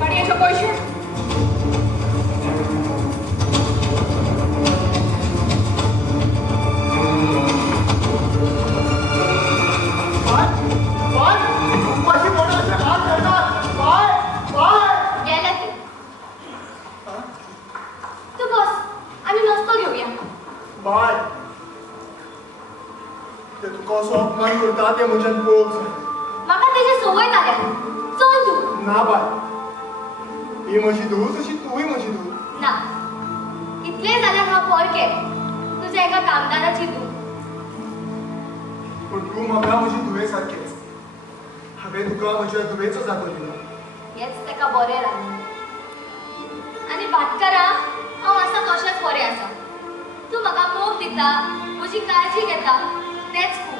गाडयेच्या मन करता ते म्हज्यान पळोवंक जाय. म्हाका तेजी सवय जाल्या. चल तू. ना बाय, ही म्हजी धूव तशी तूंय म्हजी धूव. ना, इतले जाल्यार हांव पोरके तुज्या एका कामदाराची धूव. पूण तूं म्हाका म्हजी धुवे सारकेच. हांवें तुका म्हज्या धुवेचो जागो दिलो. हेच तेका बरें लागलें. आनी भाटकारा हांव आसा तशेंच बरें आसा. तूं म्हाका मोग दिता, म्हजी काळजी घेता, तेच खूब.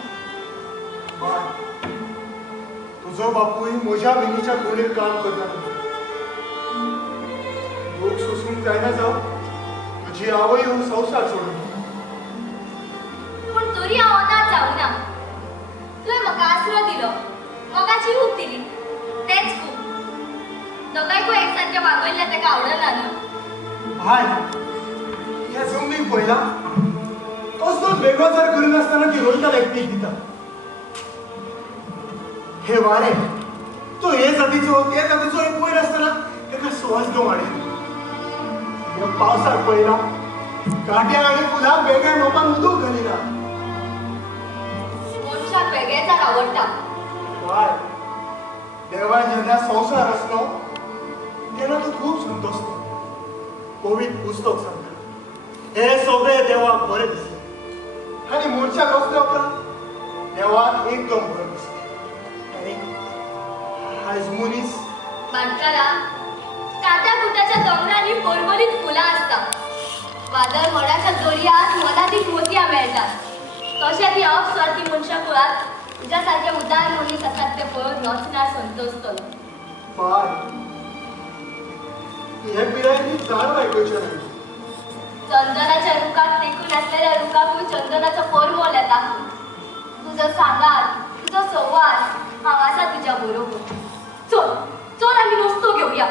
बाय, तुजो बापूय म्हज्या विनीच्या कुडीर काम करता. लोक सोसूंक जायना जावं, तुजी आवय हो संवसार सोडून. पूण तरी हांव अनाथ जावना. तुवें म्हाका आसरो दिलो, मोगाची ऊब दिली, तेच खूब. दोगांयकूय एक सारकें वागयल्लें तेका आवडना न्हू. भाय, ह्या जमनीक पळयला कसलोच वेगळो जर करिनासतना ती रोयताल एक पीक दिता. हे वारे, तो हे जातीचो ते जातीचो एक वयर आसतना तेका सुवास घेवंक हाडिल्लो. ह्या पावसाक पळयला काट्या आनी फुलां वेगळ्या लोकांक उदक घालिना. मनशाक वेगळेचार आवडटा. बाय, देवान जेन्ना संवसार रचलो तेन्ना तो खूब संतोषलो. पवित्र पुस्तक सांगता हे सगळे देवाक बरें दिसलें. आनी मनशाक रचल्या उपरांत देवाक एकदम बरें दिसलें. आनी आयज मनीस भाटकारा, काट्या कुट्याच्या दोंगरांनी परबरीत फुलां आसतात. वादळ मोडाच्या दर्यांत मोलादीक मोतयां मेळटात. तशेंच ह्या अपस्वार्थी मनशा कुळांत तुज्या सारके उदार मनीस आसात ते पळोवन नोचणार संतोषतलो. बाय, हे पिरायेंनी झाड बायकोचें ना. चंदनाच्या रुखाक तेंकून आसलेल्या रुखाकूय चंदनाचो परमोल येता. तुजो सांगार, तुजो संवाद हांव आसा तुज्या बरोबर. चल, चल आमी नुस्तो घेवया.